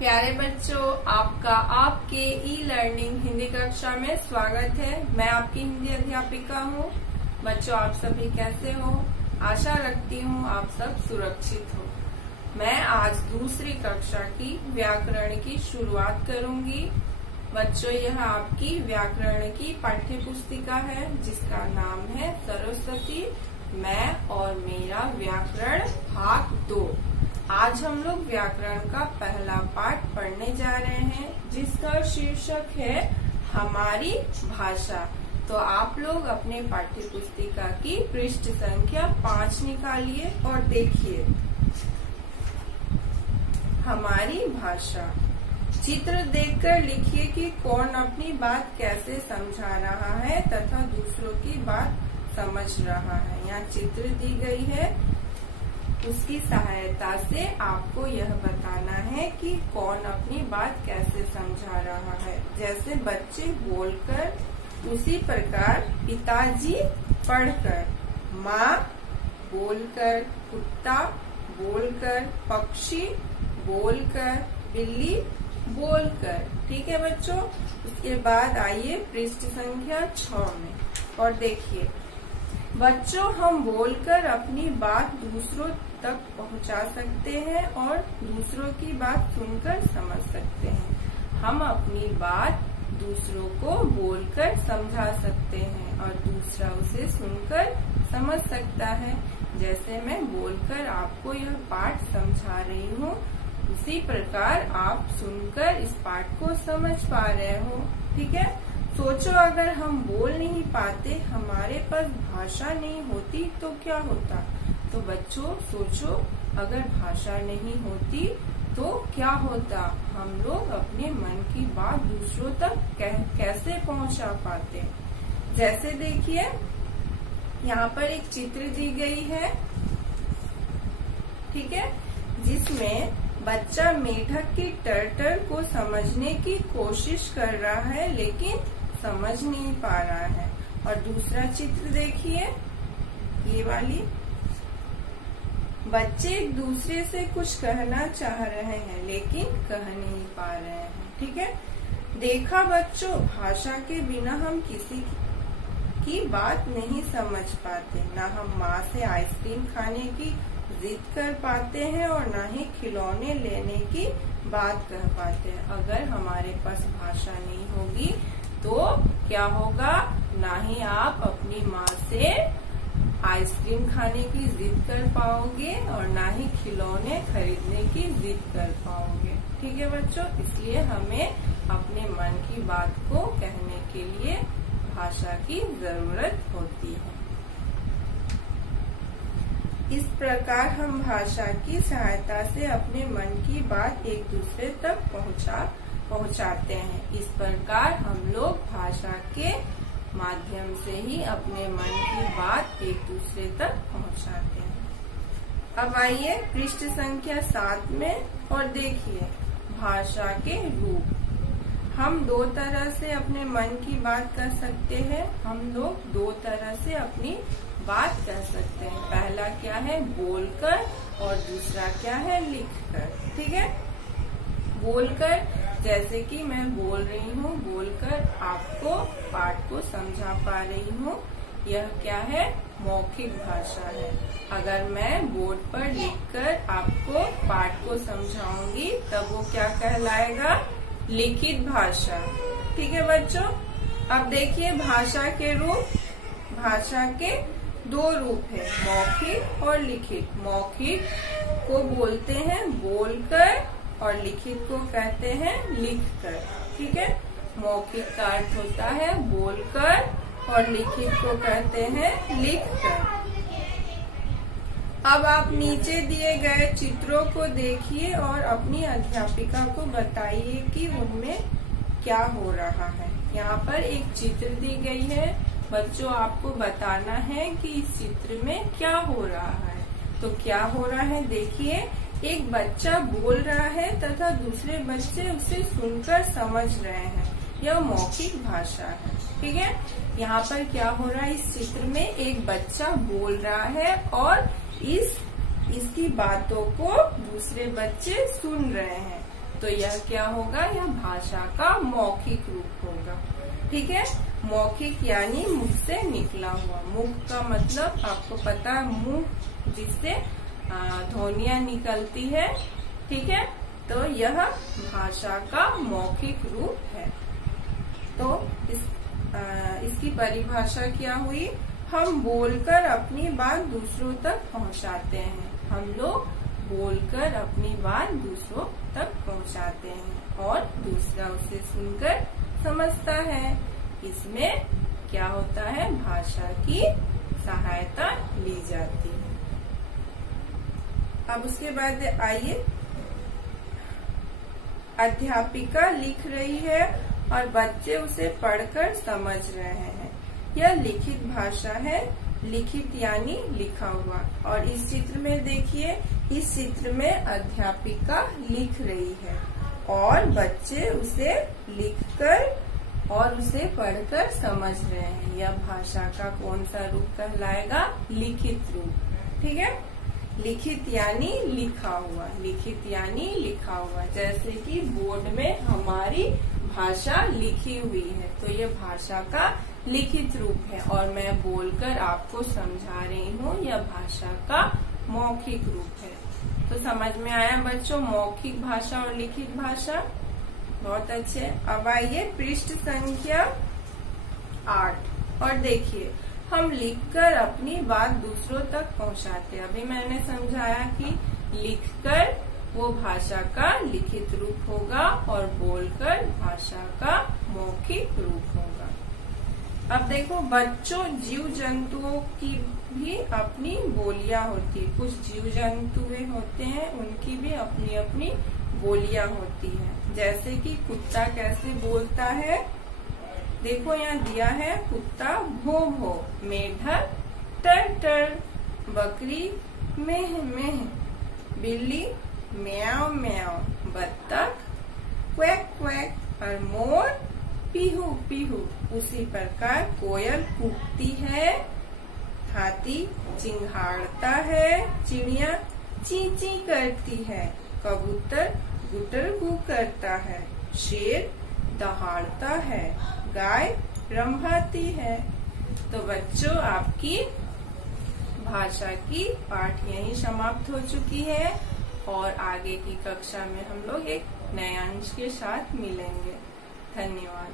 प्यारे बच्चों, आपका आपके ई लर्निंग हिंदी कक्षा में स्वागत है। मैं आपकी हिंदी अध्यापिका हूँ। बच्चों, आप सभी कैसे हो? आशा रखती हूँ आप सब सुरक्षित हो। मैं आज दूसरी कक्षा की व्याकरण की शुरुआत करूंगी। बच्चों, यह आपकी व्याकरण की पाठ्य पुस्तिका है जिसका नाम है सरस्वती मैं और मेरा व्याकरण भाग 2। आज हम लोग व्याकरण का पहला पाठ पढ़ने जा रहे हैं जिसका शीर्षक है हमारी भाषा। तो आप लोग अपने पाठ्य पुस्तिका की पृष्ठ संख्या 5 निकालिए और देखिए हमारी भाषा। चित्र देखकर लिखिए कि कौन अपनी बात कैसे समझा रहा है तथा दूसरों की बात समझ रहा है। यहाँ चित्र दी गई है, उसकी सहायता से आपको यह बताना है कि कौन अपनी बात कैसे समझा रहा है। जैसे बच्चे बोलकर, उसी प्रकार पिताजी पढ़कर, माँ बोलकर, कुत्ता बोलकर, पक्षी बोलकर, बिल्ली बोलकर। ठीक है बच्चों। उसके बाद आइए पृष्ठ संख्या 6 में और देखिए बच्चों, हम बोलकर अपनी बात दूसरों तक पहुंचा सकते हैं और दूसरों की बात सुनकर समझ सकते हैं। हम अपनी बात दूसरों को बोलकर समझा सकते हैं और दूसरा उसे सुनकर समझ सकता है। जैसे मैं बोलकर आपको यह पाठ समझा रही हूँ, उसी प्रकार आप सुनकर इस पाठ को समझ पा रहे हो। ठीक है। सोचो, अगर हम बोल नहीं पाते, हमारे पास भाषा नहीं होती तो क्या होता? तो बच्चों सोचो, अगर भाषा नहीं होती तो क्या होता? हम लोग अपने मन की बात दूसरों तक कैसे पहुंचा पाते? जैसे देखिए यहाँ पर एक चित्र दी गई है, ठीक है, जिसमें बच्चा मेढक की टर्टर को समझने की कोशिश कर रहा है लेकिन समझ नहीं पा रहा है। और दूसरा चित्र देखिए, ये वाली, बच्चे एक दूसरे से कुछ कहना चाह रहे हैं लेकिन कह नहीं पा रहे हैं। ठीक है। देखा बच्चों, भाषा के बिना हम किसी की बात नहीं समझ पाते। ना हम माँ से आइसक्रीम खाने की जिद कर पाते हैं और ना ही खिलौने लेने की बात कह पाते हैं। अगर हमारे पास भाषा नहीं होगी तो क्या होगा? ना ही आप अपनी माँ से आइसक्रीम खाने की जिद कर पाओगे और ना ही खिलौने खरीदने की जिद कर पाओगे। ठीक है बच्चों, इसलिए हमें अपने मन की बात को कहने के लिए भाषा की जरूरत होती है। इस प्रकार हम भाषा की सहायता से अपने मन की बात एक दूसरे तक पहुंचाते हैं। इस प्रकार हम लोग भाषा के माध्यम से ही अपने मन की बात एक दूसरे तक पहुंचाते हैं। अब आइए पृष्ठ संख्या 7 में और देखिए भाषा के रूप। हम 2 तरह से अपने मन की बात कर सकते हैं। हम लोग 2 तरह से अपनी बात कह सकते हैं। पहला क्या है? बोलकर, और दूसरा क्या है? लिखकर। ठीक है। बोलकर, जैसे कि मैं बोल रही हूँ, बोलकर आपको पाठ को समझा पा रही हूँ, यह क्या है? मौखिक भाषा है। अगर मैं बोर्ड पर लिखकर आपको पाठ को समझाऊंगी तब वो क्या कहलाएगा? लिखित भाषा। ठीक है बच्चों। अब देखिए भाषा के रूप। भाषा के 2 रूप है, मौखिक और लिखित। मौखिक को बोलते हैं बोलकर और लिखित को कहते हैं लिखकर। ठीक है। मौखिक का अर्थ होता है बोलकर और लिखित को कहते हैं लिखकर। अब आप नीचे दिए गए चित्रों को देखिए और अपनी अध्यापिका को बताइए कि उनमें क्या हो रहा है। यहाँ पर एक चित्र दी गई है। बच्चों, आपको बताना है कि इस चित्र में क्या हो रहा है। तो क्या हो रहा है देखिए, एक बच्चा बोल रहा है तथा दूसरे बच्चे उसे सुनकर समझ रहे हैं। यह मौखिक भाषा है। ठीक है। यहाँ पर क्या हो रहा है? इस चित्र में एक बच्चा बोल रहा है और इसकी बातों को दूसरे बच्चे सुन रहे हैं। तो यह क्या होगा, यह भाषा का मौखिक रूप होगा। ठीक है, मौखिक यानी मुख से निकला हुआ। मुख का मतलब आपको पता है, मुंह जिससे ध्वनियां निकलती है। ठीक है, तो यह भाषा का मौखिक रूप है। तो इसकी परिभाषा क्या हुई, हम बोलकर अपनी बात दूसरों तक पहुंचाते हैं। हम लोग बोलकर अपनी बात दूसरों तक पहुंचाते हैं और दूसरा उसे सुनकर समझता है। इसमें क्या होता है, भाषा की सहायता ली जाती है। अब उसके बाद आइए, अध्यापिका लिख रही है और बच्चे उसे पढ़कर समझ रहे हैं। यह लिखित भाषा है, लिखित यानी लिखा हुआ। और इस चित्र में देखिए, इस चित्र में अध्यापिका लिख रही है और बच्चे उसे लिखकर और उसे पढ़कर समझ रहे हैं। यह भाषा का कौन सा रूप कहलाएगा, लिखित रूप। ठीक है, लिखित यानी लिखा हुआ, लिखित यानी लिखा हुआ। जैसे कि बोर्ड में हमारी भाषा लिखी हुई है, तो ये भाषा का लिखित रूप है और मैं बोलकर आपको समझा रही हूँ, यह भाषा का मौखिक रूप है। तो समझ में आया बच्चों, मौखिक भाषा और लिखित भाषा। बहुत अच्छे। अब आइए पृष्ठ संख्या 8 और देखिए, हम लिखकर अपनी बात दूसरों तक पहुँचाते हैं। अभी मैंने समझाया कि लिखकर वो भाषा का लिखित रूप होगा और बोलकर भाषा का मौखिक रूप होगा। अब देखो बच्चों, जीव जंतुओं की भी अपनी बोलियां होती है। कुछ जीव जंतु होते हैं, उनकी भी अपनी अपनी बोलियां होती है। जैसे कि कुत्ता कैसे बोलता है, देखो यहाँ दिया है, कुत्ता भो भो, मेढक टर टर, बकरी मेह मेह, बिल्ली म्याओ म्याओ, बत्तख क्वैक क्वैक और मोर पीहू पीहू। उसी प्रकार कोयल कूकती है, हाथी चिंघाड़ता है, चिड़िया ची ची करती है, कबूतर गुटर गू करता है, शेर दहाड़ता है, गाय रंभाती है। तो बच्चों, आपकी भाषा की पाठ यहीं समाप्त हो चुकी है और आगे की कक्षा में हम लोग एक नए अंश के साथ मिलेंगे। धन्यवाद।